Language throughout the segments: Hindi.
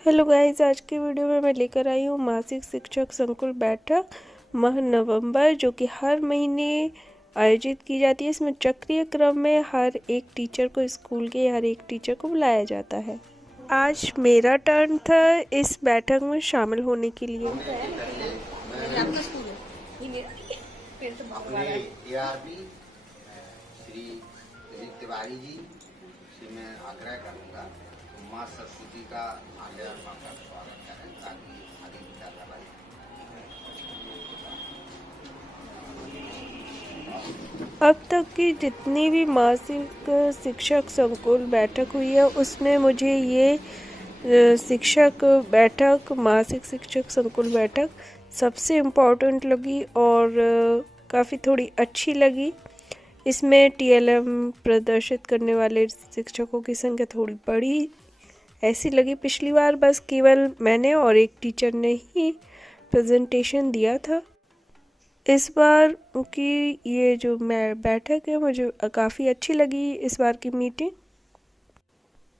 हेलो गाइस, आज की वीडियो में मैं लेकर आई हूँ मासिक शिक्षक संकुल बैठक माह नवंबर, जो कि हर महीने आयोजित की जाती है। इसमें चक्रीय क्रम में हर एक टीचर को, स्कूल के हर एक टीचर को बुलाया जाता है। आज मेरा टर्न था इस बैठक में शामिल होने के लिए। श्री तिवारी जी से मैं आग्रह करूंगा माँ सरस्वती का आदर माता स्वागत करें ताकि आगे की कार्यवाही। अब तक की जितनी भी मासिक शिक्षक संकुल बैठक हुई है, उसमें मुझे ये शिक्षक बैठक, मासिक शिक्षक संकुल बैठक सबसे इम्पोर्टेंट लगी और काफ़ी थोड़ी अच्छी लगी। इसमें टीएलएम प्रदर्शित करने वाले शिक्षकों की संख्या थोड़ी बड़ी ऐसी लगी। पिछली बार बस केवल मैंने और एक टीचर ने ही प्रेजेंटेशन दिया था। इस बार की ये जो बैठक है मुझे काफ़ी अच्छी लगी। इस बार की मीटिंग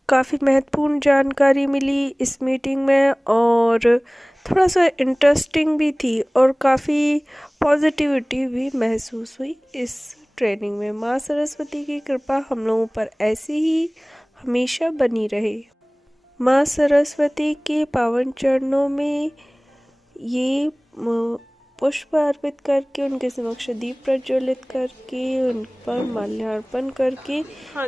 काफ़ी महत्वपूर्ण जानकारी मिली इस मीटिंग में और थोड़ा सा इंटरेस्टिंग भी थी और काफ़ी पॉजिटिविटी भी महसूस हुई इस ट्रेनिंग में। माँ सरस्वती की कृपा हम लोगों पर ऐसी ही हमेशा बनी रहे। माँ सरस्वती के पावन चरणों में ये पुष्प अर्पित करके, उनके समक्ष दीप प्रज्वलित करके, उन पर माल्यार्पण करके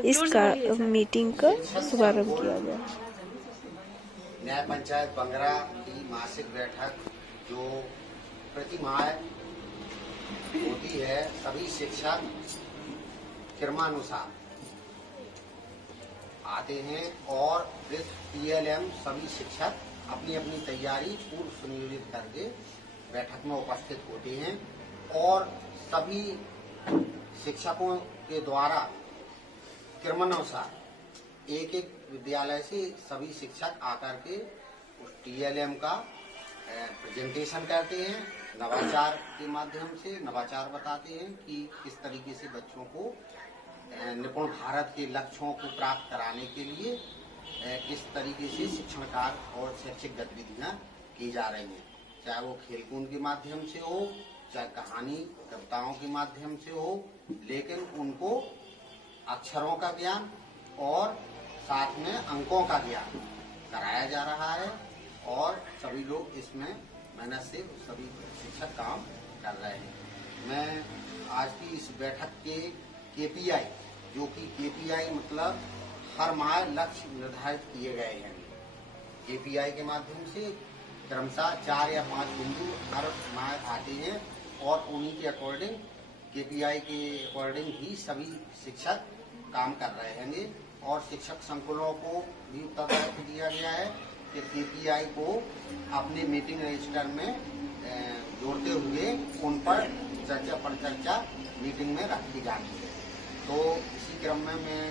इसका मीटिंग का शुभारंभ किया गया। न्याय पंचायत बंगरा की मासिक बैठक जो प्रति माह होती है, सभी शिक्षक क्रमानुसार आते हैं और टीएलएम सभी शिक्षक अपनी अपनी तैयारी पूर्व सुनियोजित करके बैठक में उपस्थित होते हैं और सभी शिक्षकों के द्वारा क्रमानुसार एक एक विद्यालय से सभी शिक्षक आकर के उस टीएलएम का प्रेजेंटेशन करते हैं। नवाचार के माध्यम से नवाचार बताते हैं कि किस तरीके से बच्चों को निपुण भारत के लक्ष्यों को प्राप्त कराने के लिए किस तरीके से शिक्षण कार्य और शैक्षिक गतिविधियां की जा रही हैं, चाहे वो खेलकूद के माध्यम से हो, चाहे कहानी कविताओं के माध्यम से हो, लेकिन उनको अक्षरों का ज्ञान और साथ में अंकों का ज्ञान कराया जा रहा है और सभी लोग इसमें मेहनत से सभी शिक्षक काम कर रहे हैं। मैं आज की इस बैठक के केपीआई, जो कि केपीआई मतलब हर माह लक्ष्य निर्धारित किए गए हैं, केपीआई के माध्यम से क्रमशः 4 या 5 बिंदु हर माह आते हैं और उन्हीं के अकॉर्डिंग, केपीआई के अकॉर्डिंग ही सभी शिक्षक काम कर रहे हैं और शिक्षक संकुलों को भी उत्तरदायित्व दिया गया है कि केपीआई को अपने मीटिंग रजिस्टर में जोड़ते हुए उन पर चर्चा परिचर्चा मीटिंग में रखी जाती है। तो इसी क्रम में मैं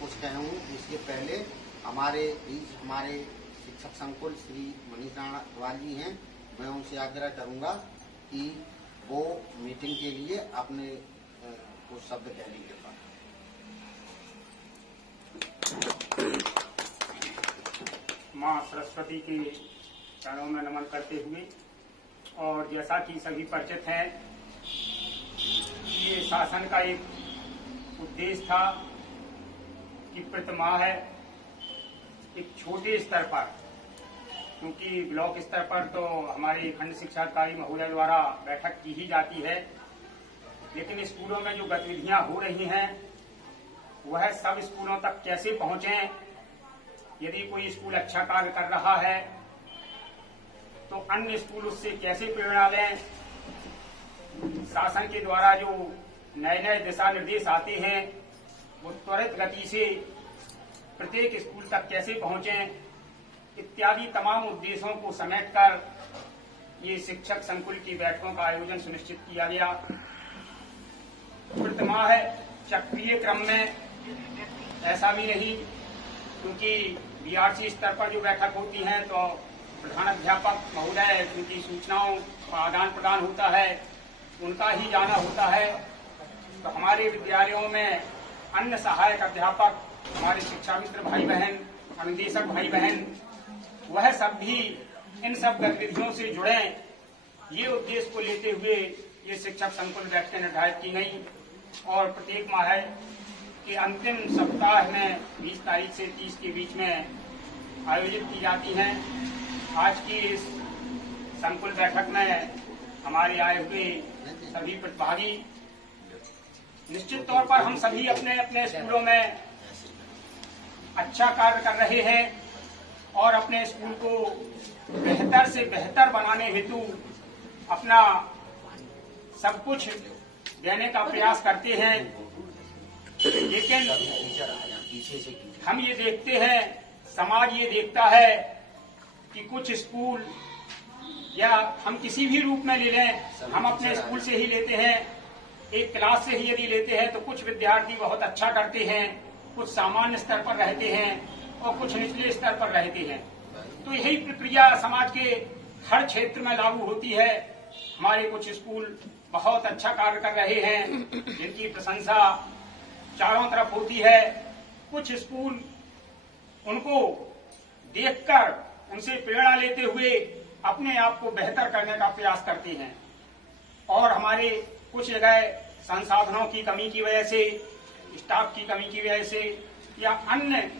कुछ कहूँ इसके पहले हमारे शिक्षक संकुल श्री मनीष राणा अग्रवाल जी हैं, मैं उनसे आग्रह करूंगा कि वो मीटिंग के लिए अपने कुछ शब्द कह लीजिए। माँ सरस्वती के चरणों में नमन करते हुए, और जैसा कि सभी परिचित हैं, ये शासन का एक उद्देश्य था कि प्रतिमाह एक छोटे स्तर पर, क्योंकि ब्लॉक स्तर पर तो हमारे खंड शिक्षा अधिकारी महोदय द्वारा बैठक की ही जाती है, लेकिन स्कूलों में जो गतिविधियां हो रही हैं वह सब स्कूलों तक कैसे पहुंचे। यदि कोई स्कूल अच्छा कार्य कर रहा है तो अन्य स्कूल उससे कैसे प्रेरणा लें। शासन के द्वारा जो नए नए दिशा निर्देश आते हैं वो त्वरित गति से प्रत्येक स्कूल तक कैसे पहुंचे, इत्यादि तमाम उद्देश्यों को समेटकर ये शिक्षक संकुल की बैठकों का आयोजन सुनिश्चित किया गया। प्रतिमाह चक्रीय क्रम में ऐसा भी नहीं, क्योंकि बीआरसी स्तर पर जो बैठक होती है तो प्रधान अध्यापक महोदय उनकी सूचनाओं का आदान प्रदान होता है, उनका ही जाना होता है। तो हमारे विद्यालयों में अन्य सहायक अध्यापक, हमारे शिक्षा मित्र भाई बहन, अनुदेशक भाई बहन, वह सब भी इन सब गतिविधियों से जुड़े, ये उद्देश्य को लेते हुए ये शिक्षक संकुल बैठकें निर्धारित की गई। और प्रत्येक माह के अंतिम सप्ताह में 20 तारीख से 30 के बीच में आयोजित की जाती हैं। आज की इस संकुल बैठक में हमारे आए हुए सभी प्रतिभागी, निश्चित तौर पर हम सभी अपने अपने स्कूलों में अच्छा कार्य कर रहे हैं और अपने स्कूल को बेहतर से बेहतर बनाने हेतु अपना सब कुछ देने का प्रयास करते हैं। लेकिन हम ये देखते हैं, समाज ये देखता है कि कुछ स्कूल या हम किसी भी रूप में ले लें, हम अपने स्कूल से ही लेते हैं, एक क्लास से ही यदि लेते हैं तो कुछ विद्यार्थी बहुत अच्छा करते हैं, कुछ सामान्य स्तर पर रहते हैं और कुछ निचले स्तर पर रहते हैं। तो यही प्रक्रिया समाज के हर क्षेत्र में लागू होती है। हमारे कुछ स्कूल बहुत अच्छा कार्य कर रहे हैं, जिनकी प्रशंसा चारों तरफ होती है। कुछ स्कूल उनको देखकर उनसे प्रेरणा लेते हुए अपने आप को बेहतर करने का प्रयास करते हैं। और हमारे कुछ जगह संसाधनों की कमी की वजह से, स्टाफ की कमी की वजह से या अन्य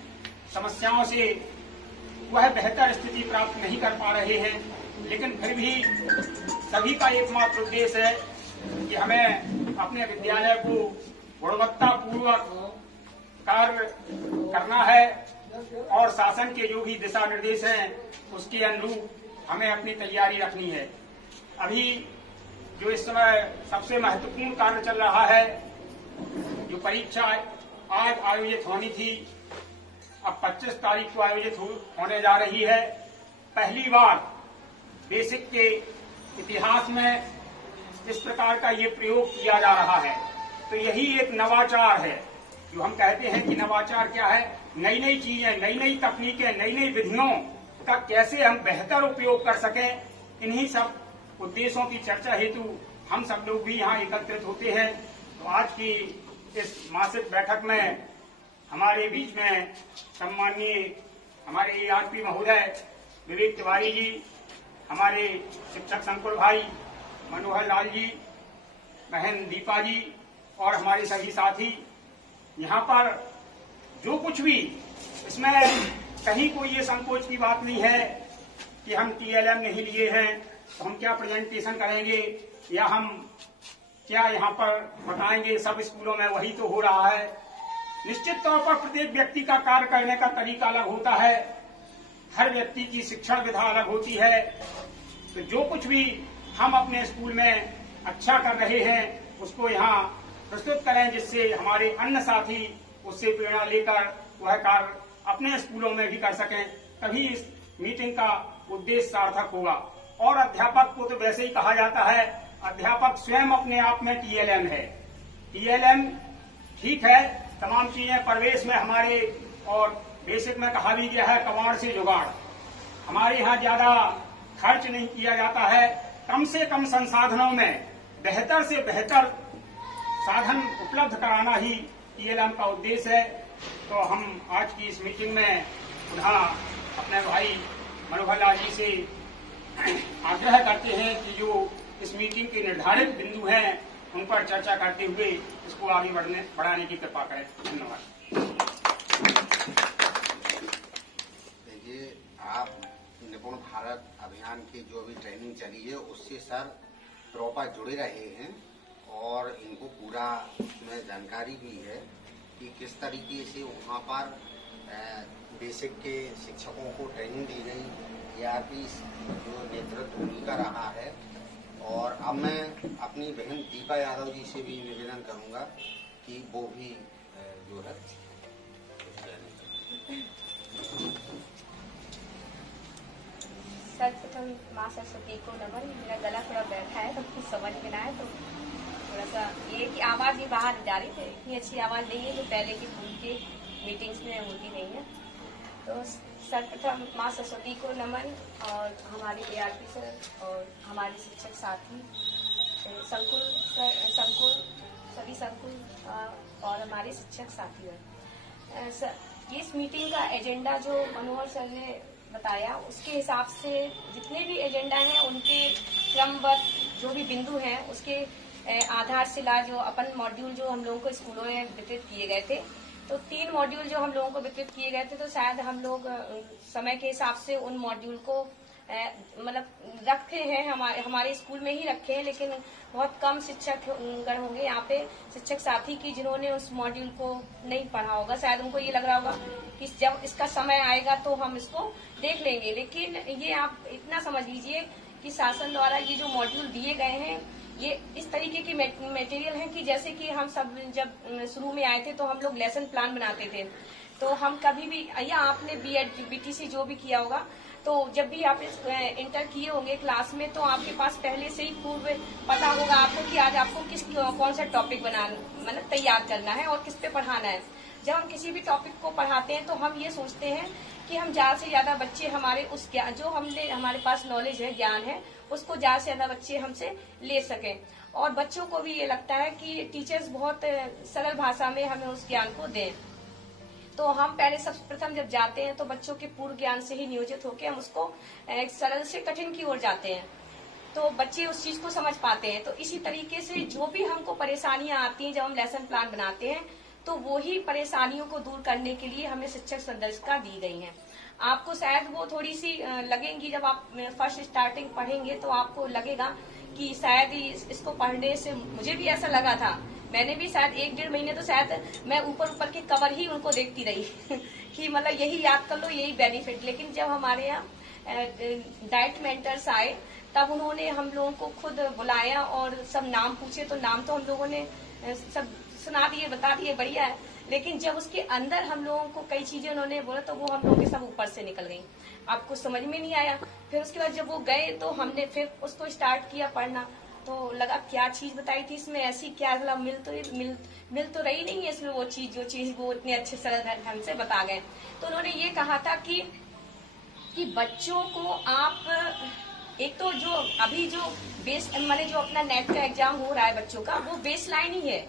समस्याओं से वह बेहतर स्थिति प्राप्त नहीं कर पा रहे हैं। लेकिन फिर भी सभी का एकमात्र उद्देश्य है कि हमें अपने विद्यालय को गुणवत्तापूर्वक कार्य करना है और शासन के जो भी दिशा निर्देश हैं उसके अनुरूप हमें अपनी तैयारी रखनी है। अभी जो इस समय सबसे महत्वपूर्ण कार्य चल रहा है, जो परीक्षा आज आयोजित होनी थी, अब 25 तारीख को आयोजित होने जा रही है। पहली बार बेसिक के इतिहास में इस प्रकार का ये प्रयोग किया जा रहा है। तो यही एक नवाचार है। जो हम कहते हैं कि नवाचार क्या है, नई नई चीजें, नई नई तकनीकें, नई नई विधियों का कैसे हम बेहतर उपयोग कर सकें, इन्हीं सब उद्देश्यों की चर्चा हेतु हम सब लोग भी यहाँ एकत्रित होते हैं। तो आज की इस मासिक बैठक में हमारे बीच में सम्माननीय हमारे ARP महोदय विवेक तिवारी जी, हमारे शिक्षक संकुल भाई मनोहर लाल जी, बहन दीपा जी और हमारे सभी साथी। यहाँ पर जो कुछ भी, इसमें कहीं कोई ये संकोच की बात नहीं है कि हम TLM नहीं लिए हैं तो हम क्या प्रेजेंटेशन करेंगे या हम क्या यहाँ पर बताएंगे। सब स्कूलों में वही तो हो रहा है। निश्चित तौर पर प्रत्येक व्यक्ति का कार्य करने का तरीका अलग होता है, हर व्यक्ति की शिक्षण विधा अलग होती है। तो जो कुछ भी हम अपने स्कूल में अच्छा कर रहे हैं उसको यहाँ प्रस्तुत करें, जिससे हमारे अन्य साथी उससे प्रेरणा लेकर वह कार्य अपने स्कूलों में भी कर सकें। तभी इस मीटिंग का उद्देश्य सार्थक होगा। और अध्यापक को तो वैसे ही कहा जाता है, अध्यापक स्वयं अपने आप में TLM है। TLM ठीक है, तमाम चीजें प्रवेश में हमारे और बेसिक में कहा भी गया है कबाड़ से जुगाड़। हमारे यहाँ ज्यादा खर्च नहीं किया जाता है, कम से कम संसाधनों में बेहतर से बेहतर साधन उपलब्ध कराना ही TLM का उद्देश्य है। तो हम आज की इस मीटिंग में पुनः अपने भाई मनोहर लाल जी से आग्रह करते हैं कि जो इस मीटिंग के निर्धारित बिंदु हैं उन पर चर्चा करते हुए इसको आगे बढ़ाने की कृपा करें। धन्यवाद। देखिए, आप निपुण भारत अभियान की जो अभी ट्रेनिंग चली है उससे सर प्रॉपर जुड़े रहे हैं और इनको पूरा उसमें जानकारी भी है कि किस तरीके से वहाँ पर बेसिक के शिक्षकों को ट्रेनिंग दी गई। ARP जो नेतृत्व उन्हीं का रहा है। और अब मैं अपनी बहन दीपा यादव जी से भी निवेदन करूंगा कि वो भी जो है सर्वप्रथम माँ सरस्वती को नमन। मेरा गला थोड़ा बैठा है तो कुछ समझ में ना है, तो थोड़ा सा ये कि आवाज़ भी बाहर जा रही है। इतनी अच्छी आवाज़ नहीं है जो पहले की स्कूल के मीटिंग्स में होती नहीं है। तो सर्वप्रथम माँ सरस्वती को नमन और हमारे ARP सर और हमारे शिक्षक साथी, संकुल सभी संकुल और हमारे शिक्षक साथी। इस मीटिंग का एजेंडा जो मनोहर सर ने बताया उसके हिसाब से जितने भी एजेंडा हैं उनके क्रमबद्ध जो भी बिंदु हैं उसके आधारशिला जो अपन मॉड्यूल जो हम लोगों को स्कूलों में वितरित किए गए थे, तो 3 मॉड्यूल जो हम लोगों को वितरित किए गए थे, तो शायद हम लोग समय के हिसाब से उन मॉड्यूल को मतलब रखे हैं, हमारे स्कूल में ही रखे हैं, लेकिन बहुत कम शिक्षक गण होंगे यहाँ पे शिक्षक साथी की जिन्होंने उस मॉड्यूल को नहीं पढ़ा होगा। शायद उनको ये लग रहा होगा कि जब इसका समय आएगा तो हम इसको देख लेंगे, लेकिन ये आप इतना समझ लीजिए कि शासन द्वारा ये जो मॉड्यूल दिए गए हैं ये इस तरीके की मटेरियल है कि जैसे कि हम सब जब शुरू में आए थे तो हम लोग लेसन प्लान बनाते थे, तो हम कभी भी या आपने बीएड बीटीसी जो भी किया होगा, तो जब भी आप इंटर किए होंगे क्लास में तो आपके पास पहले से ही पूर्व पता होगा आपको कि आज आपको कौन सा टॉपिक मतलब तैयार करना है और किस पे पढ़ाना है। जब हम किसी भी टॉपिक को पढ़ाते हैं तो हम ये सोचते हैं कि हम ज्यादा से ज्यादा बच्चे हमारे उस ज्ञान जो हमारे पास नॉलेज है, ज्ञान है, उसको ज्यादा से ज्यादा बच्चे हमसे ले सकें, और बच्चों को भी ये लगता है कि टीचर्स बहुत सरल भाषा में हमें उस ज्ञान को दें। तो हम पहले सर्वप्रथम जब जाते हैं तो बच्चों के पूर्व ज्ञान से ही नियोजित होकर हम उसको सरल से कठिन की ओर जाते हैं, तो बच्चे उस चीज को समझ पाते हैं। तो इसी तरीके से जो भी हमको परेशानियां आती हैं जब हम लेसन प्लान बनाते हैं, तो वो ही परेशानियों को दूर करने के लिए हमें शिक्षक संदर्शिका दी गई है। आपको शायद वो थोड़ी सी लगेंगी, जब आप फर्स्ट स्टार्टिंग पढ़ेंगे तो आपको लगेगा कि शायद इसको पढ़ने से मुझे भी ऐसा लगा था, मैंने भी शायद 1-1.5 महीने तो शायद मैं ऊपर के कवर ही उनको देखती रही कि मतलब यही याद कर लो, यही बेनिफिट। लेकिन जब हमारे यहाँ डाइट मेंटर्स आए तब उन्होंने हम लोगों को खुद बुलाया और सब नाम पूछे, तो नाम तो हम लोगों ने सब सुना दिए, बता दिए, बढ़िया है, लेकिन जब उसके अंदर हम लोगों को कई चीजें उन्होंने बोला तो वो हम लोगों के सब ऊपर से निकल गई, आपको समझ में नहीं आया। फिर उसके बाद जब वो गए तो हमने फिर उसको स्टार्ट किया पढ़ना, तो लगा क्या चीज बताई थी इसमें ऐसी, क्या मिल तो रही नहीं है इसमें वो चीज, जो चीज वो इतने अच्छे सरल ढंग से बता गए। तो उन्होंने ये कहा था कि बच्चों को आप एक तो जो अभी जो बेस माने जो अपना नेट का एग्जाम हो रहा है बच्चों का, वो बेस लाइन ही है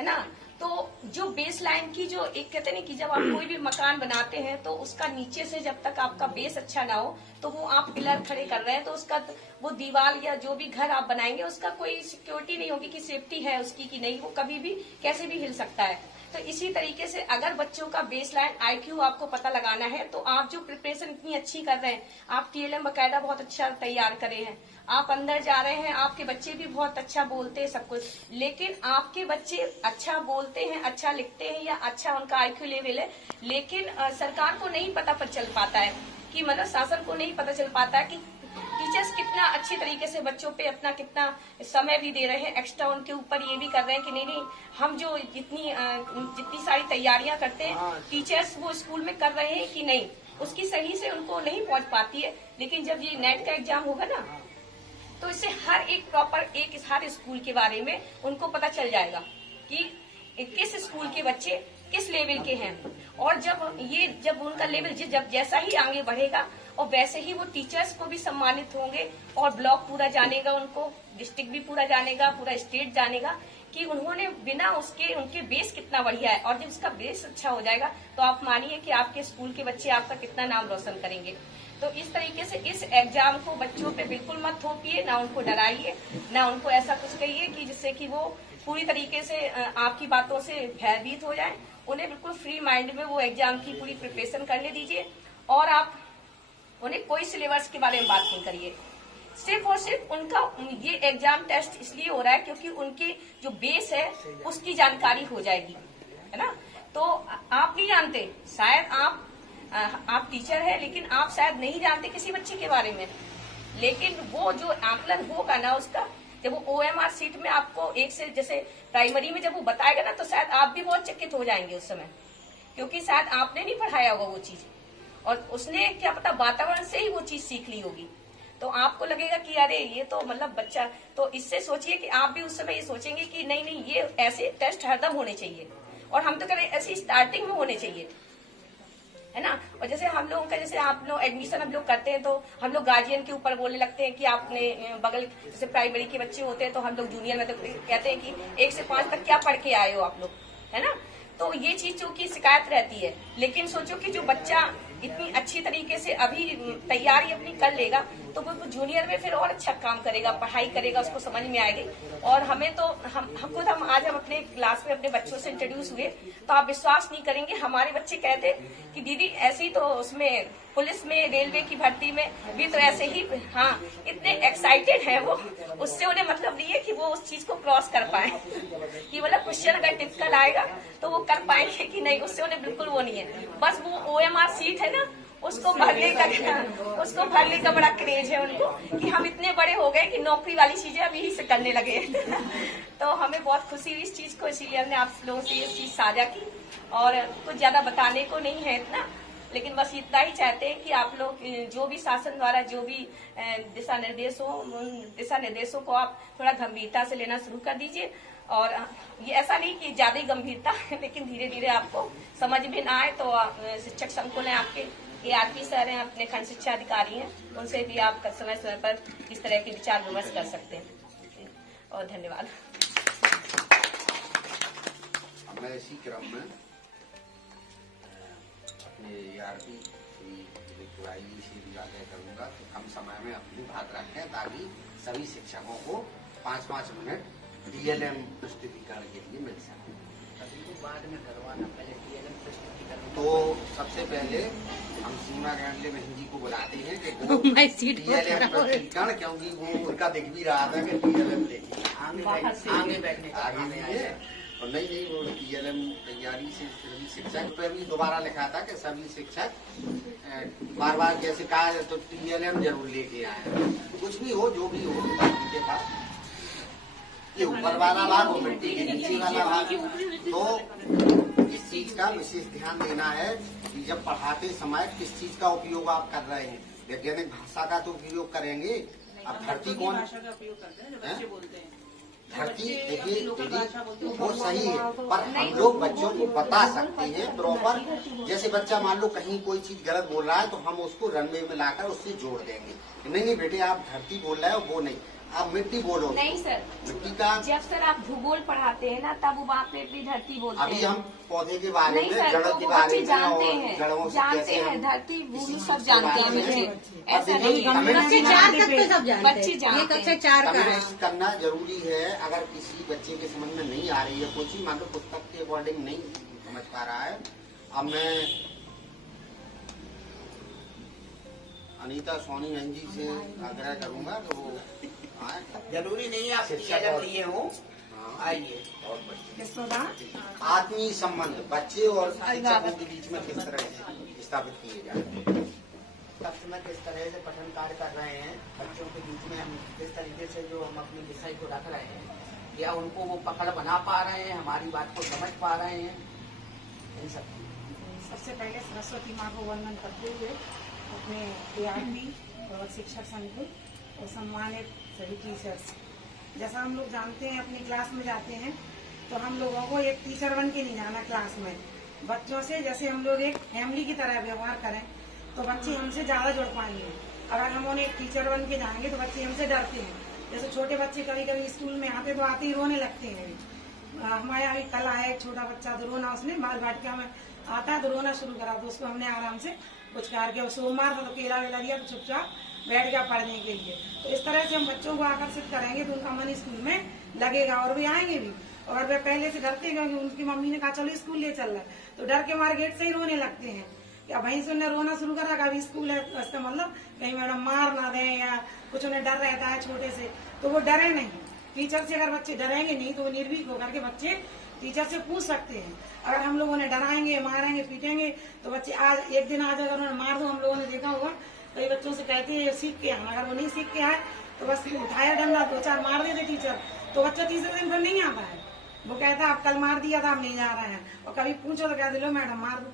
ना। तो जो बेस लाइन की जो एक कहते हैं कि जब आप कोई भी मकान बनाते हैं तो उसका नीचे से जब तक आपका बेस अच्छा ना हो, तो वो आप पिलर खड़े कर रहे हैं तो उसका वो दीवार या जो भी घर आप बनाएंगे उसका कोई सिक्योरिटी नहीं होगी कि सेफ्टी है उसकी कि नहीं, वो कभी भी कैसे भी हिल सकता है। तो इसी तरीके से अगर बच्चों का बेस लाइन IQ आपको पता लगाना है, तो आप जो प्रिपरेशन इतनी अच्छी कर रहे हैं, आप TLM बकायदा बहुत अच्छा तैयार करे हैं, आप अंदर जा रहे हैं, आपके बच्चे भी बहुत अच्छा बोलते हैं सब कुछ, लेकिन आपके बच्चे अच्छा बोलते हैं, अच्छा लिखते हैं या अच्छा उनका IQ लेवल है, लेकिन सरकार को नहीं पता चल पाता है कि मतलब शासन को नहीं पता चल पाता है कि टीचर्स कितना अच्छे तरीके से बच्चों पे अपना कितना समय भी दे रहे हैं, एक्स्ट्रा उनके ऊपर ये भी कर रहे हैं कि नहीं हम जो जितनी सारी तैयारियां करते हैं टीचर्स वो स्कूल में कर रहे हैं कि नहीं, उसकी सही से उनको नहीं पहुंच पाती है। लेकिन जब ये नेट का एग्जाम होगा ना, तो इससे हर एक प्रॉपर हर स्कूल के बारे में उनको पता चल जाएगा कि किस स्कूल के बच्चे किस लेवल के हैं, और जब उनका लेवल जब जैसा ही आगे बढ़ेगा और वैसे ही वो टीचर्स को भी सम्मानित होंगे और ब्लॉक पूरा जानेगा, उनको डिस्ट्रिक्ट भी पूरा जानेगा, पूरा स्टेट जानेगा कि उन्होंने बिना उनके बेस कितना बढ़िया है। और जब उसका बेस अच्छा हो जाएगा तो आप मानिए कि आपके स्कूल के बच्चे आपका कितना नाम रोशन करेंगे। तो इस तरीके से इस एग्जाम को बच्चों पे बिल्कुल मत थोपिए, ना उनको डराइए, ना उनको ऐसा कुछ कहिए कि जिससे कि वो पूरी तरीके से आपकी बातों से भयभीत हो जाए। उन्हें बिल्कुल फ्री माइंड में वो एग्जाम की पूरी प्रिपरेशन करने दीजिए, और आप उन्हें कोई सिलेबस के बारे में बात नहीं करिए। सिर्फ और सिर्फ उनका ये एग्जाम टेस्ट इसलिए हो रहा है क्योंकि उनके जो बेस है उसकी जानकारी हो जाएगी, है ना। तो आप नहीं जानते, शायद आप टीचर है लेकिन आप शायद नहीं जानते किसी बच्चे के बारे में, लेकिन वो जो आकलन होगा ना उसका, जब वो OMR सीट में आपको एक से जैसे प्राइमरी में जब वो बताएगा ना, तो शायद आप भी बहुत चकित हो जाएंगे उस समय, क्योंकि शायद आपने नहीं पढ़ाया होगा वो चीज और उसने क्या पता वातावरण से ही वो चीज सीख ली होगी। तो आपको लगेगा कि अरे ये तो मतलब बच्चा, तो इससे सोचिए कि आप भी उस समय ये सोचेंगे कि नहीं ये ऐसे टेस्ट हरदम होने चाहिए, और हम तो कह रहे ऐसी स्टार्टिंग में होने चाहिए। है ना। और जैसे हम लोगों का, जैसे आप लोग एडमिशन हम लोग करते हैं तो हम लोग गार्जियन के ऊपर बोलने लगते हैं कि आपने बगल, जैसे प्राइमरी के बच्चे होते हैं तो हम लोग जूनियर में तो कहते हैं कि 1 से 5 तक क्या पढ़ के आए हो आप लोग, है ना। तो ये चीजों की शिकायत रहती है। लेकिन सोचो कि जो बच्चा इतनी अच्छी तरीके से अभी तैयारी अपनी कर लेगा तो वो जूनियर में फिर और अच्छा काम करेगा, पढ़ाई करेगा, उसको समझ में आएगी। और हमें तो हम आज हम अपने क्लास में अपने बच्चों से इंट्रोड्यूस हुए तो आप विश्वास नहीं करेंगे, हमारे बच्चे कहते कि दीदी ऐसे ही तो उसमें पुलिस में, रेलवे की भर्ती में भी तो ऐसे ही, हाँ इतने एक्साइटेड है वो। उससे उन्हें मतलब नहीं है कि वो उस चीज को क्रॉस कर पाए कि मतलब क्वेश्चन अगर टिपिकल आएगा तो वो कर पाएंगे कि नहीं, उससे उन्हें बिल्कुल वो नहीं है। बस वो OMR सीट है ना, उसको भरने का बड़ा क्रेज है उनको कि हम इतने बड़े हो गए कि नौकरी वाली चीजें अभी ही से करने लगे तो हमें बहुत खुशी हुई इस चीज को, इसीलिए हमने आप लोगों से ये चीज साझा की। और कुछ ज्यादा बताने को नहीं है इतना, लेकिन बस इतना ही चाहते हैं कि आप लोग जो भी शासन द्वारा जो भी दिशा निर्देशों को आप थोड़ा गंभीरता से लेना शुरू कर दीजिए। और ये ऐसा नहीं कि ज्यादा ही गंभीरता लेकिन धीरे धीरे आपको समझ में ना आए तो शिक्षक संकुल है आपके, ARP सर हैं, अपने खंड शिक्षा अधिकारी हैं, उनसे भी आप समय समय पर इस तरह के विचार विमर्श कर सकते हैं। और धन्यवाद। मैं इसी क्रम में अपने ARP से भी आग्रह करूंगा कि कम समय में अपनी बात रखें ताकि सभी शिक्षकों को 5-5 मिनट DLM प्रस्तुतिकरण के लिए मिल सके। बाद में करवाना, पहले DLM प्रस्तुतिकरण। तो सबसे पहले हम सीमा गांधी बहन जी को बुलाते हैं कि वो DLM प्रस्तुतिकरण, क्योंकि वो उनका दिख भी रहा था कि DLM देखिए आगे बैठने और नहीं वो DLM तैयारी से सभी शिक्षक पे भी दोबारा लिखा था कि सभी शिक्षक बार बार जैसे कहा तो DLM जरूर लेके आए। कुछ भी हो, जो भी हो, उनके पास ये ऊपर वाला भाग और मिट्टी के नीचे वाला भाग, तो इस चीज का विशेष ध्यान देना है कि जब पढ़ाते समय किस चीज का उपयोग आप कर रहे हैं। वैज्ञानिक भाषा का तो उपयोग करेंगे। अब धरती कौन धरती देखिए दीदी वो सही है, पर हम लोग बच्चों को बता सकते हैं प्रॉपर। जैसे बच्चा मान लो कहीं कोई चीज गलत बोल रहा है तो हम उसको रनवे में लाकर उससे जोड़ देंगे। नहीं बेटे आप धरती बोल रहे हो, वो नहीं, आप मिट्टी बोलो। नहीं सर, मिट्टी का जब सर आप भूगोल पढ़ाते हैं ना तब वो वहाँ पे भी धरती बोलते हैं। अभी हम पौधे के बारे में, जड़ के बारे में जानते और हैं, जड़ों से जानते कैसे हैं, धरती भूमि सब जानते हैं बच्चे। ऐसा नहीं है, कक्षा 4 तक तो सब जानते हैं। बच्चे जानते हैं। कक्षा 4 का है। करना जरूरी है। अगर किसी बच्चे के समझ में नहीं आ रही है कोई चीज, मान लो पुस्तक के अकॉर्डिंग नहीं समझ पा रहा है, अब मैं अनीता सोनी बहन जी से आग्रह करूंगा कि वो जरूरी नहीं है आप DLM लिए हो, आइए। आत्मीय संबंध बच्चे और शिक्षकों के बीच में किस तरह से स्थापित किए जाए। तब समय किस तरह से पठन कार्य कर रहे हैं बच्चों के बीच में, हम किस तरीके से जो हम अपने विषय को रख रहे हैं, या उनको वो पकड़ बना पा रहे हैं, हमारी बात को समझ पा रहे हैं, इन सब। सबसे पहले सरस्वती माँ को वंदन करते हुए अपने ARP और शिक्षक संकुल और सम्मानित सभी टीचर्स, जैसा हम लोग जानते हैं अपनी क्लास में जाते हैं तो हम लोगों को एक टीचर बन के नहीं जाना क्लास में। बच्चों से जैसे हम लोग एक फैमिली की तरह व्यवहार करें तो बच्चे हमसे ज्यादा जुड़ पाएंगे। अगर हम उन्हें एक टीचर बन के जाएंगे तो बच्चे हमसे डरते हैं। जैसे छोटे बच्चे कभी कभी स्कूल में आते तो आते ही रोने लगते हैं। हमारे अभी कल आया एक छोटा बच्चा तो रोना, उसने बाल बाटिका में आता तो रोना शुरू करा, तो उसको हमने आराम से कुछ करके सोमवार था तो केला वेला दिया तो चुपचाप बैठ गया पढ़ने के लिए। तो इस तरह से हम बच्चों को आकर्षित करेंगे तो उनका मन स्कूल में लगेगा और वे आएंगे भी। और वे पहले से डरते हैं क्योंकि उनकी मम्मी ने कहा चलो स्कूल ले चल रहा है, तो डर के हमारे गेट से ही रोने लगते हैं। या वहीं से उन्हें रोना शुरू करा, कभी स्कूल है इसका मतलब कहीं मैडम मार ना दें या कुछ, उन्हें डर रहता है छोटे से, तो वो डरे नहीं। टीचर से अगर बच्चे डरेंगे नहीं तो वो निर्भीक होकर के बच्चे टीचर से पूछ सकते हैं। अगर हम लोग उन्हें डराएंगे, मारेंगे, पीटेंगे तो बच्चे आज एक दिन आज अगर उन्हें मार दो, हम लोगों ने देखा होगा कई बच्चों से कहते हैं सीख के आना, अगर वो नहीं सीख के आए तो बस उठाया डंडा 2-4 मार देते टीचर, तो बच्चा तीसरे दिन फिर नहीं आता है। वो कहता आप कल मार दिया था, आप नहीं जा रहे हैं। और कभी पूछो तो कह दे लो मैडम मार दो,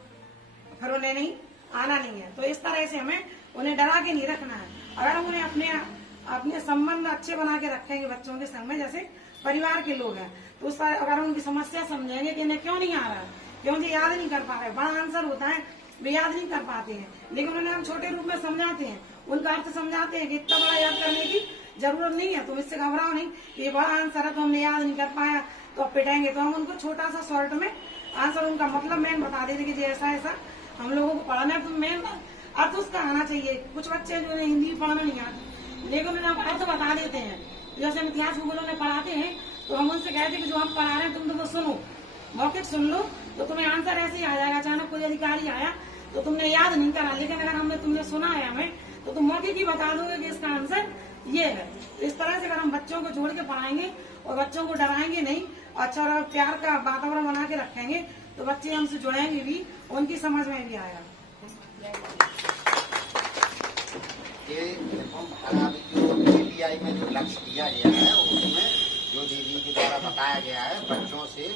फिर उन्हें नहीं आना नहीं है। तो इस तरह से हमें उन्हें डरा के नहीं रखना है। अगर हम उन्हें अपने संबंध अच्छे बना के रखेंगे बच्चों के संग में, जैसे परिवार के लोग हैं, तो अगर उनकी समस्या समझेंगे कि इन्हें क्यों नहीं आ रहा है, क्यों जी याद नहीं कर पा रहे, बड़ा आंसर होता है वे याद नहीं कर पाते हैं, लेकिन उन्हें हम छोटे रूप में समझाते हैं, उनका अर्थ समझाते हैं कि इतना बड़ा याद करने की जरूरत नहीं है, तुम इससे घबराओ नहीं, ये बड़ा आंसर है तो हमने याद नहीं कर पाया तो अब पिटाएंगे। तो हम उनको छोटा सा शॉर्ट में आंसर उनका मतलब मेन बता देते कि ऐसा ऐसा हम लोगों को पढ़ना है, तो मेन अर्थ उसका आना चाहिए। कुछ बच्चे जो हिंदी पढ़ना नहीं आते, लेकिन उन्हें हम अर्थ बता देते हैं। जैसे हम इतिहास भूगोल में पढ़ाते हैं तो हम उनसे कहते हैं कि जो हम पढ़ा रहे हैं तुम तो सुनो, मौखिक सुन लो तो तुम्हें आंसर ऐसे ही आ जाएगा। अचानक कोई अधिकारी आया तो तुमने याद नहीं करा, लेकिन अगर हमने तुमने सुना है हमें तो तुम मौखिक ही बता दोगे कि इसका आंसर ये है। तो इस तरह से अगर हम बच्चों को जोड़ के पढ़ाएंगे और बच्चों को डराएंगे नहीं, अच्छा और प्यार का वातावरण बना के रखेंगे तो बच्चे हमसे जुड़ेंगे भी, उनकी समझ में भी आएगा। ये जो API में जो लक्ष्य दिया गया है उसमें जो दीदी के द्वारा बताया गया है, बच्चों से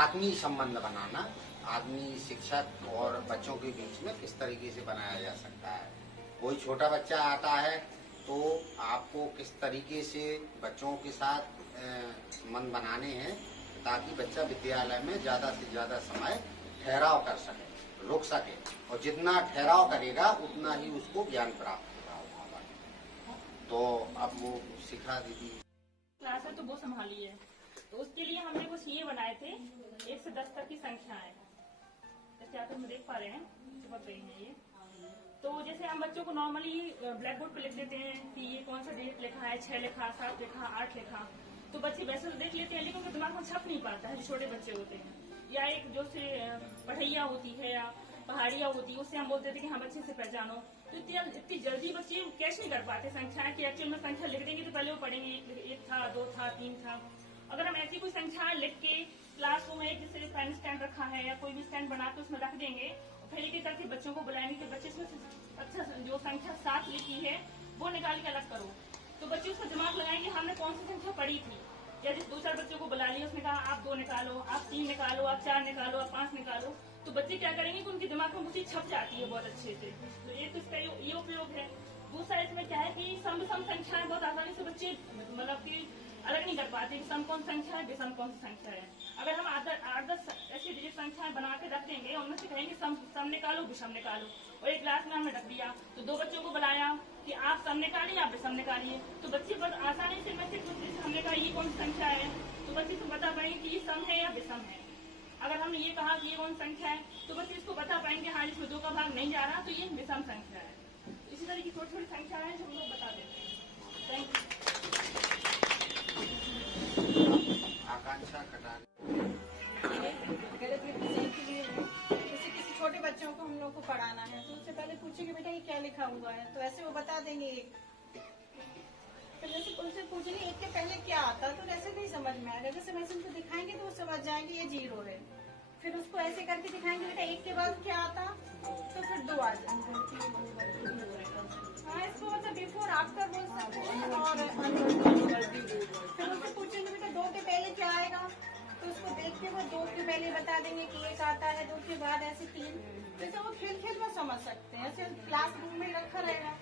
आत्मीय संबंध बनाना, आदमी शिक्षक और बच्चों के बीच में किस तरीके से बनाया जा सकता है। कोई छोटा बच्चा आता है तो आपको किस तरीके से बच्चों के साथ मन बनाने हैं ताकि बच्चा विद्यालय में ज्यादा से ज्यादा समय ठहराव कर सके, रुक सके, और जितना ठहराव करेगा उतना ही उसको ज्ञान प्राप्त होगा। तो अब वो सिखा दीदी। क्लास है तो वो संभाली है, तो उसके लिए हमने कुछ ये बनाए थे 1 से 10 तक की संख्याएं, जैसे आप हम देख पा रहे हैं चिपक रही है ये। तो जैसे हम बच्चों को नॉर्मली ब्लैक बोर्ड पे लिख देते हैं कि ये कौन सा डेट लिखा है, 6 लिखा, 7 लिखा, 8 लिखा, तो बच्चे वैसे तो देख लेते हैं, लेकिन उनके दिमाग में छप नहीं पाता है। जो छोटे बच्चे होते हैं या एक जो से पढ़ैया होती है या पहाड़िया होती है, उससे हम बोलते थे कि हाँ बच्चे से पहचानो, तो इतनी जल्दी बच्चे कैच नहीं कर पाते संख्याएं कि एक्चुअल में संख्या लिख देंगे तो पहले वो पढ़ेंगे 1 था, 2 था, 3 था। अगर हम ऐसी कोई संख्या लिख के क्लासरूम में जैसे पेन स्टैंड रखा है या कोई भी स्टैंड बना के उसमें रख देंगे और फिर एक एक करके बच्चों को बुलाएंगे कि बच्चे इसमें अच्छा जो संख्या 7 लिखी है वो निकाल के अलग करो, तो बच्चे उसका दिमाग लगाएंगे हमने कौन सी संख्या पढ़ी थी। या जिस 2-4 बच्चों को बुला लिया, उसने कहा आप 2 निकालो, आप 3 निकालो, आप 4 निकालो, आप 5 निकालो, तो बच्चे क्या करेंगे कि उनके दिमाग में वो चीज छप जाती है बहुत अच्छे से। तो ये तो इसका ये उपयोग है। दूसरा इसमें क्या है कि सम संख्याएं बहुत आसानी से बच्चे मतलब कि अलग नहीं कर पाते कि सम कौन संख्या है, विषम कौन सी संख्या है। अगर हम 8-10 ऐसी डिजिट संख्याएं बना के रख देंगे, उनमें से कहेंगे सम निकालो, विषम निकालो, और एक क्लास में हमने रख दिया तो 2 बच्चों को बुलाया कि आप सम निकालिए, आप विषम निकालिए, तो बच्चे बहुत आसानी से मैसेज जैसे हमने कहा ये कौन सी संख्या है तो बच्चे को बता पाएंगे कि ये सम है या विषम है। अगर हमने ये कहा कि ये कौन संख्या है तो बच्चे इसको बता पाएंगे हाँ इसमें 2 का भाग नहीं जा रहा तो ये विषम संख्या है। इसी तरह की छोटी छोटी संख्या है जो हम लोग बता देते हैं। Thank you. आकांक्षा कटार जैसे किसी छोटे बच्चों को हम लोग को पढ़ाना है तो उससे पहले पूछेंगे बेटा ये क्या लिखा हुआ है, तो ऐसे वो बता देंगे। फिर जैसे उनसे पूछेंगे 1 के पहले क्या आता है तो ऐसे नहीं समझ में आएगा, जैसे वैसे उनको दिखाएंगे तो वो समझ जाएंगे ये 0 है। फिर उसको ऐसे करके दिखाएंगे बेटा 1 के बाद क्या आता तो फिर 2 आ जाएंगे। हाँ इसको मतलब बिफोर आफ्टर बोल सकते हैं। और फिर उससे पूछेंगे बेटा 2 के पहले क्या आएगा तो उसको देख के वो 2 के पहले बता देंगे कि 1 आता है, 2 के बाद ऐसे 3, जैसे वो खेल में समझ सकते हैं। ऐसे क्लासरूम में रखा रहेगा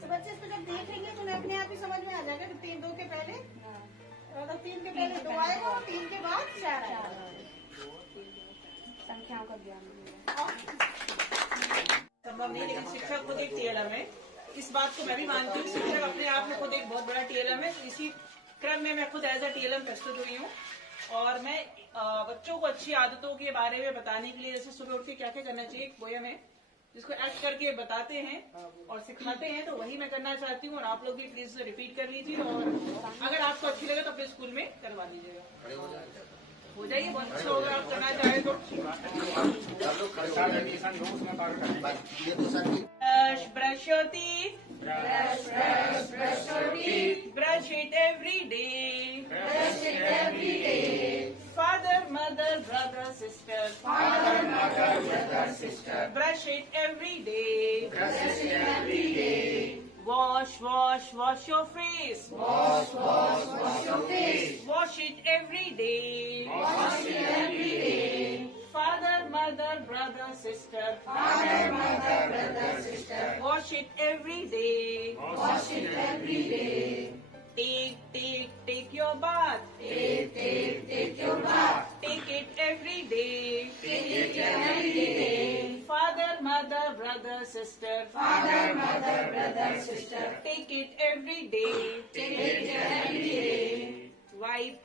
तो बच्चे इसको जब देखेंगे तो उन्हें अपने आप ही समझ में आ जाएगा कि 2 के पहले मतलब 3 के पहले 2 आएगा और 3 के बाद 4 आएगा। संख्याओं का ज्ञान संभव नहीं, लेकिन शिक्षक खुद एक टीएलएम है। इस बात को मैं भी मानती हूँ, शिक्षक अपने आप में खुद एक बहुत बड़ा टीएलएम है। इसी क्रम में मैं खुद एज अ टीएलएम प्रस्तुत हुई हूँ और मैं बच्चों को अच्छी आदतों के बारे में बताने के लिए जैसे सुबह उठ के क्या क्या करना चाहिए, एक पोयम है जिसको एक्ट करके बताते हैं और सिखाते हैं, तो वही मैं करना चाहती हूँ और आप लोग भी प्लीज रिपीट कर लीजिए और अगर आपको अच्छी लगे तो अपने स्कूल में करवा लीजिएगा। हो जाइए, बहुत अच्छा होगा आप करना चाहे तो। Brush your teeth. Brush it every day. Father, mother, brother, sister. Brush it every day. Wash your face. Wash it every day. Father, mother, brother, sister. Wash it every day. Take your bath. Take it every day. Father, mother, sister. Father, mother, brother, sister. Take it every day. Take it every day. Wipe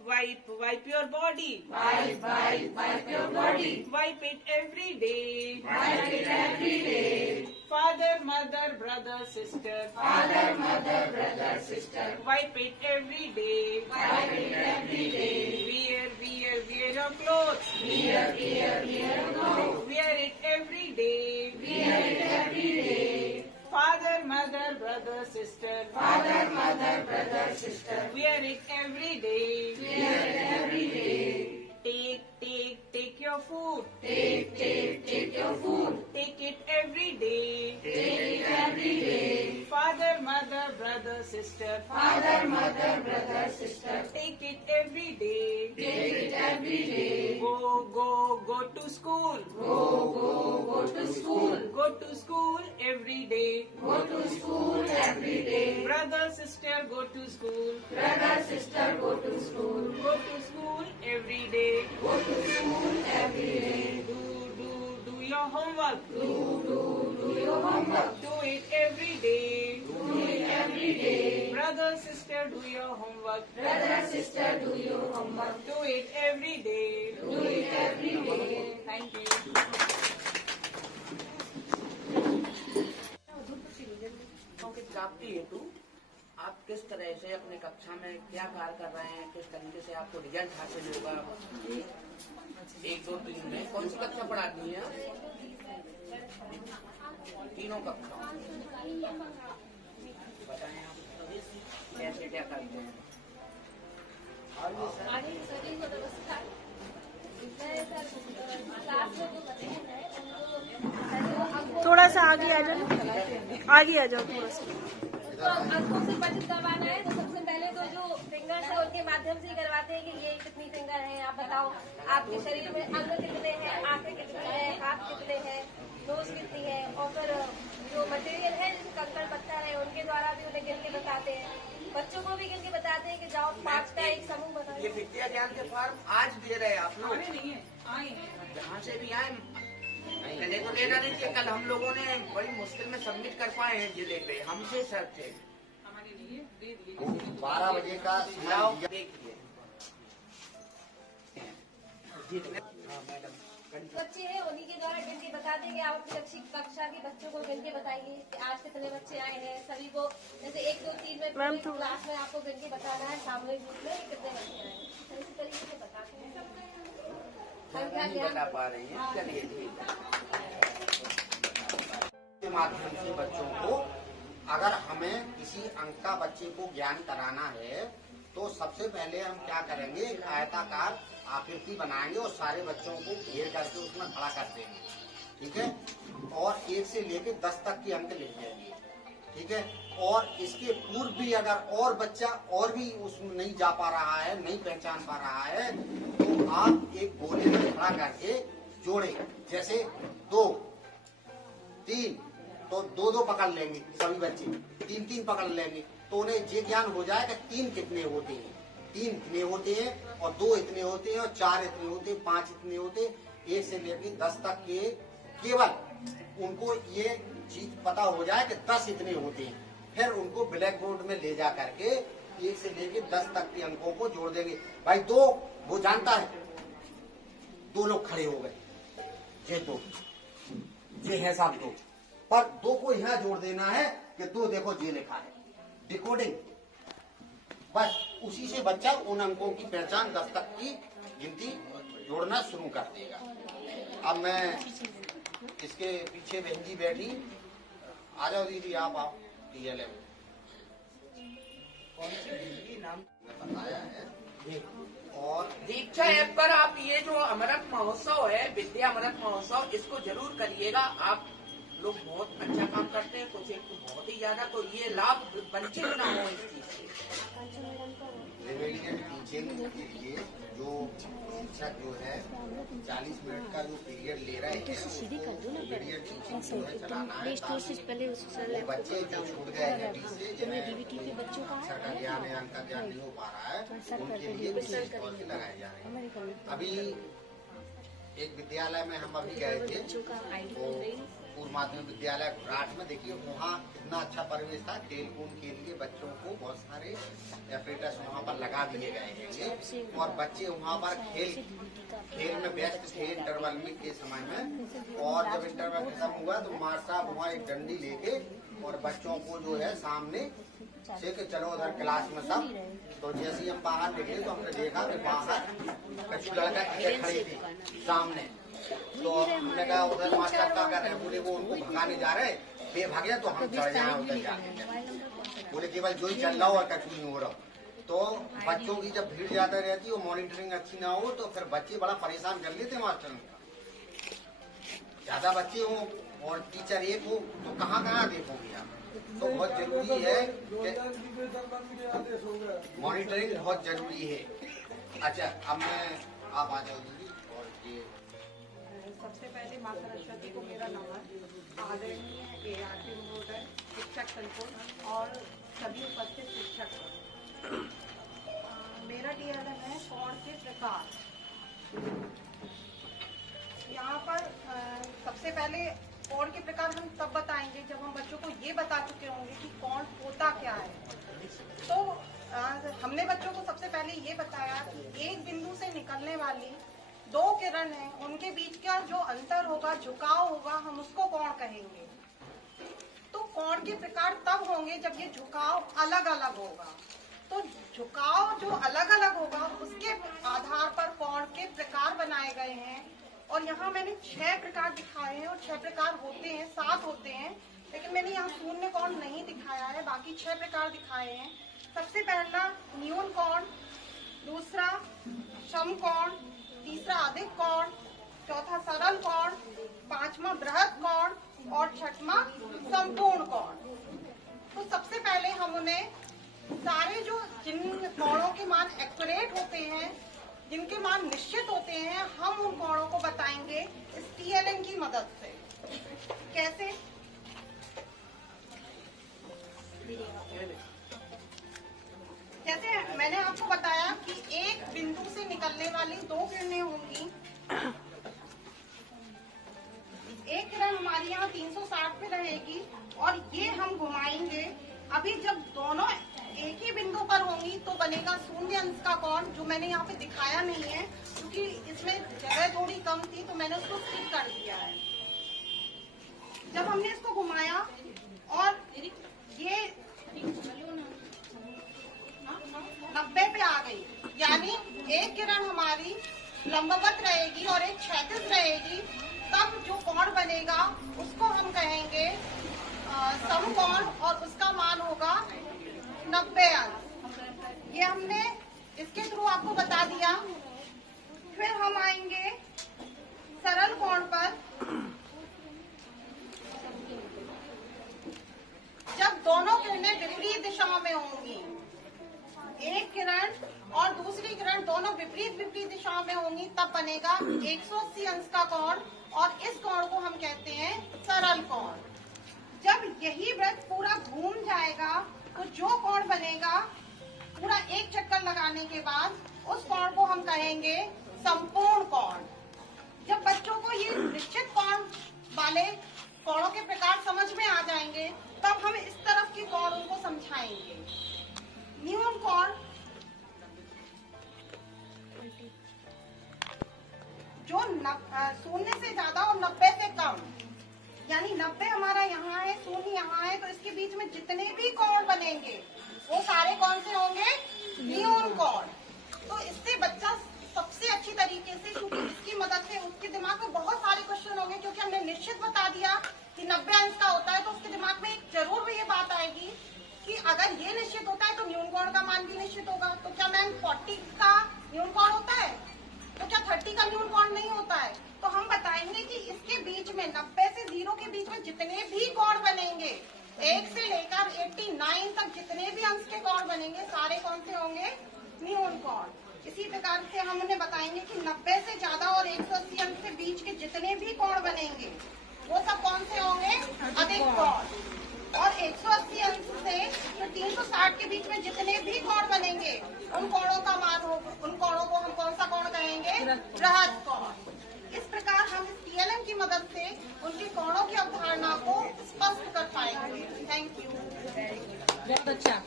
your body. Wipe your body. Wipe it every day. Wipe it every day. Father, mother, brother, sister. Father, mother, brother, sister. Wipe it every day. Wipe it every day. Wear your clothes. Wear your clothes. Wear it every day. Wear it every day. Father, mother, brother, sister. Father, mother, brother, sister. Wear it every day. Wear it every day. Take your food. Take your food. Take it every day. Take it every day. Father, mother, brother, sister. Father, mother, brother, sister. Take it every day. Take it every day. Go to school. Go to school. Go to school every day. Go to school every day. Brother, sister, go to school. Brother, sister, go to school. Go to school every day. Go to school every day. Do your homework. Do your homework. Do it every day. Do it every day. Brother, sister, do your homework. Brother, sister, do your homework. Do it every day. Do it every day. Thank you. प्राप्ति हेतु आप किस तरह से अपने कक्षा में क्या कार्य कर रहे हैं, किस तरीके से आपको रिजल्ट हासिल होगा, 1, 2, 3 में कौन सी कक्षा पढ़ाती हैं आप? तीनों कक्षा। बताएं आप कैसे क्या करते हैं? थोड़ा सा आगे आ जाओ, आगे आ जाओ थोड़ा सा। तो अंकों से परिचित करवाना है तो सबसे पहले तो जो फिंगर्स है उनके माध्यम से ही करवाते हैं कि ये कितनी फिंगर है, आप बताओ आपके शरीर में अंग कितने हैं, आंखें कितनी है, हाथ कितने हैं, नोज कितनी है, और फिर जो मटेरियल है जैसे कंकड़ पत्थर है उनके द्वारा भी उन्हें गिन के बताते हैं। बच्चों को भी गिन के बताते हैं कि जाओ 5 का एक समूह बनाओ। ये विद्या ज्ञान के फॉर्म आज दे रहे हैं आप लोग? नहीं है, आए जहाँ से भी आए पहले तो लेना नहीं चाहिए। कल हम लोगों ने बड़ी मुश्किल में सबमिट कर पाए हैं जिले पे, हमसे सर थे। हमारे लिए दे दिए। 12 बजे का लाओ समय देखिए। बच्चे हैं उन्हीं के द्वारा गिन के बता देंगे। आप अपनी कक्षा के बच्चों को गिन के बताइए कि आज कितने बच्चे आए हैं, सभी को जैसे 1, 2, 3 में क्लास में आपको गिन के बताना है सामूहिक रूप में कितने बच्चे आए हैं, इसी तरीके से बताते हैं। नहीं बता पा रहे हैं, चलिए ठीक है। के माध्यम से बच्चों को अगर हमें किसी अंक का बच्चे को ज्ञान कराना है तो सबसे पहले हम क्या करेंगे, एक आयताकार आकृति बनाएंगे और सारे बच्चों को घेर करके उसमें खड़ा कर देंगे, ठीक है। और 1 से लेकर 10 तक के अंक लिख देंगे, ठीक है। और इसके पूर्व भी अगर और बच्चा और भी उसमें नहीं जा पा रहा है, नहीं पहचान पा रहा है, तो आप एक गोले में खड़ा करके जोड़े, जैसे 2, 3 तो 2 पकड़ लेंगे सभी बच्चे, 3 पकड़ लेंगे तो उन्हें ये ज्ञान हो जाएगा 3 कितने होते हैं, 3 इतने होते हैं और 2 इतने होते हैं और 4 इतने होते हैं, 5 इतने होते हैं। 1 से लेकर 10 तक के केवल उनको ये चीज पता हो जाए कि 10 इतने होते हैं। फिर उनको ब्लैक बोर्ड में ले जा करके 1 से लेकर 10 तक के अंकों को जोड़ देंगे। भाई 2 वो जानता है, 2 लोग खड़े हो गए, ये है साहब 2, पर 2 को यहाँ जोड़ देना है कि 2 देखो ये लिखा है, डिकोडिंग। बस उसी से बच्चा उन अंकों की पहचान 10 तक की गिनती जोड़ना शुरू कर देगा। अब मैं इसके पीछे बहन जी बैठी, आ जाओ दीदी आप आओ। TLM कौन सी दीदी नाम बताया है। और दीक्षा ऐप पर आप ये जो अमृत महोत्सव है, विद्या अमृत महोत्सव, इसको जरूर करिएगा। आप लोग बहुत अच्छा काम करते हैं, कुछ एक तो बहुत ही ज्यादा, तो ये लाभ वंचित न हो इस चीज से। रिमेडियल टीचिंग के लिए जो शिक्षक जो है 40 मिनट का जो पीरियड ले रहे हैं, रिमेडियल टीचिंग जो है चलाना है, वो बच्चे जो छूट गए हैं से जिन्हें अक्षर का ज्ञान है, अंक का ज्ञान नहीं हो पा रहा है, उनके लिए विशेष तौर से लगाए जा रहे हैं। अभी एक विद्यालय में हम अभी गए थे, तो पूर्व माध्यमिक विद्यालय घुराट में, देखिए वहाँ कितना अच्छा परिवेश था खेल कूद के लिए। बच्चों को बहुत सारे एपरेटस वहाँ पर लगा दिए गए हैं और बच्चे वहाँ पर खेल में व्यस्त थे इंटरवल में के समय में। और जब इंटरवल खत्म हुआ तो मास्टर साहब वहाँ एक डंडी लेके और बच्चों को जो है सामने से कि चलो उधर क्लास में सब। तो जैसे ही हम बाहर निकले तो हमने देखा कि बाहर कछु लड़का खड़े थे सामने। तो हमने कहा उधर मास्टर क्या कर रहे हैं, बोले वो उनको भगाने जा रहे हैं, बेभागे तो हम चढ़ जाए उधर जाके। बोले केवल जो ही चल रहा हो और कछु नहीं हो रहा। तो बच्चों की जब भीड़ ज्यादा रहती है और मॉनिटरिंग अच्छी ना हो तो फिर बच्चे बड़ा परेशान कर लेते मास्टर। ज्यादा बच्चे हो और टीचर एक हो तो कहाँ देखोगे आप। तो बहुत जरूरी है कि मॉनिटरिंग बहुत जरूरी है। अच्छा अब आप आ जाओ दीदी। और ये सबसे पहले माँ सरस्वती को मेरा नमन। आदरणीय ARP महोदय, शिक्षक संकुल और सभी उपस्थित शिक्षक। मेरा TLM है कौन से प्रकार। यहाँ पर सबसे पहले कौन के प्रकार हम तब बताएंगे जब हम बच्चों को ये बता चुके होंगे कि कौन होता क्या है। तो हमने बच्चों को सबसे पहले ये बताया कि एक बिंदु से निकलने वाली दो किरण हैं, उनके बीच का जो अंतर होगा, झुकाव होगा, हम उसको कोण कहेंगे। तो कोण के प्रकार तब होंगे जब ये झुकाव अलग अलग होगा। तो झुकाव जो अलग अलग होगा उसके आधार पर कोण के प्रकार बनाए गए हैं। और यहाँ मैंने 6 प्रकार दिखाए हैं और 6 प्रकार होते हैं, 7 होते हैं, लेकिन मैंने यहाँ शून्य कोण नहीं दिखाया है, बाकी 6 प्रकार दिखाए हैं। सबसे पहला न्यून कोण, दूसरा सम कोण, तीसरा अधिक कोण, चौथा सरल कोण, पांचवा बृहद कोण और छठवां संपूर्ण कोण। तो सबसे पहले हम उन्हें सारे जो जिन कोणों के मान एक्यूरेट होते हैं, जिनके मान निश्चित होते हैं, हम उन कोणों को बताएंगे इस TLM की मदद से। कैसे? जैसे मैंने आपको बताया कि एक बिंदु से निकलने वाली 2 किरणें होंगी। एक किरण हमारी यहाँ 360 पे रहेगी और ये हम घुमाएंगे। अभी जब दोनों एक ही बिंदु पर होंगी तो बनेगा शून्य अंश का कोण, जो मैंने यहाँ पे दिखाया नहीं है क्योंकि इसमें जगह थोड़ी कम थी तो मैंने उसको स्किप कर दिया है। जब हमने इसको घुमाया और ये 90 पे आ गई, यानी एक किरण हमारी लंबवत रहेगी और एक क्षैतिज रहेगी, तब जो कोण बनेगा उसको हम कहेंगे समकोण और उसका मान होगा 90 अंश। ये हमने इसके थ्रू आपको बता दिया। फिर हम आएंगे सरल कोण पर। जब दोनों किरणें विपरीत दिशाओं में होंगी, एक किरण और दूसरी किरण दोनों विपरीत दिशाओं में होंगी, तब बनेगा 180 अंश का कोण और इस कोण को हम कहते हैं सरल कोण। जब यही वृत्त पूरा घूम जाएगा तो जो कोण बनेगा पूरा एक चक्कर लगाने के बाद, उस कोण को हम कहेंगे संपूर्ण कोण। जब बच्चों को ये निश्चित कोण वाले कोणों के प्रकार समझ में आ जाएंगे तब हम इस तरफ के कोण उनको समझाएंगे। न्यून कोण जो 0 से ज्यादा और 90 से कम, यानी 90 हमारा यहाँ है, 0 यहाँ है, तो इसके बीच में जितने भी कोण बनेंगे वो सारे कौन से होंगे? न्यून कोण। तो इससे बच्चा सबसे अच्छी तरीके से, क्योंकि इसकी मदद से उसके दिमाग में बहुत सारे क्वेश्चन होंगे, क्योंकि हमने निश्चित बता दिया कि 90 अंश का होता है, तो उसके दिमाग में जरूर भी ये बात आएगी कि अगर ये निश्चित होता है तो न्यून कोण का मान भी निश्चित होगा। तो क्या मैम 40 का न्यून कोण होता है? तो क्या 30 का न्यून कोण नहीं होता है? तो हम बताएंगे कि इसके बीच में 90 से 0 के बीच में जितने भी कोण बनेंगे, 1 से लेकर 89 तक जितने भी अंश के कोण बनेंगे, सारे कौन से होंगे? न्यून कोण। इसी प्रकार से हम उन्हें बताएंगे कि 90 से ज्यादा और 180 अंश के बीच के जितने भी कोण बनेंगे वो सब कौन से होंगे? अधिक कोण। और 180 अंश से 360 के बीच में जितने भी कोण बनेंगे उन कोणों का मान होगा, उन कोणों को हम कौन सा कोण कहेंगे? बृहद कोण। इस प्रकार हम इस TLM की मदद से उनके कोणों की अवधारणा को स्पष्ट कर पाएंगे। Thank you. बहुत अच्छा।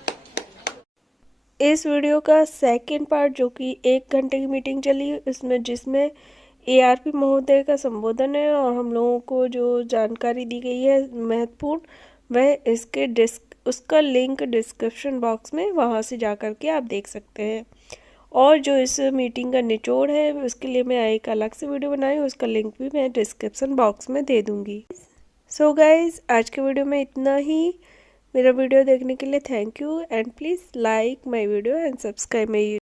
इस वीडियो का सेकंड पार्ट जो कि 1 घंटे की मीटिंग चली जिसमें ARP महोदय का संबोधन है और हम लोगों को जो जानकारी दी गई है महत्वपूर्ण, वह उसका लिंक डिस्क्रिप्शन बॉक्स में वहाँ से जा कर के आप देख सकते हैं। और जो इस मीटिंग का निचोड़ है उसके लिए मैं एक अलग से वीडियो बनाई, उसका लिंक भी मैं डिस्क्रिप्शन बॉक्स में दे दूँगी। सो गाइज़, आज के वीडियो में इतना ही। मेरा वीडियो देखने के लिए thank you and please like my video and subscribe my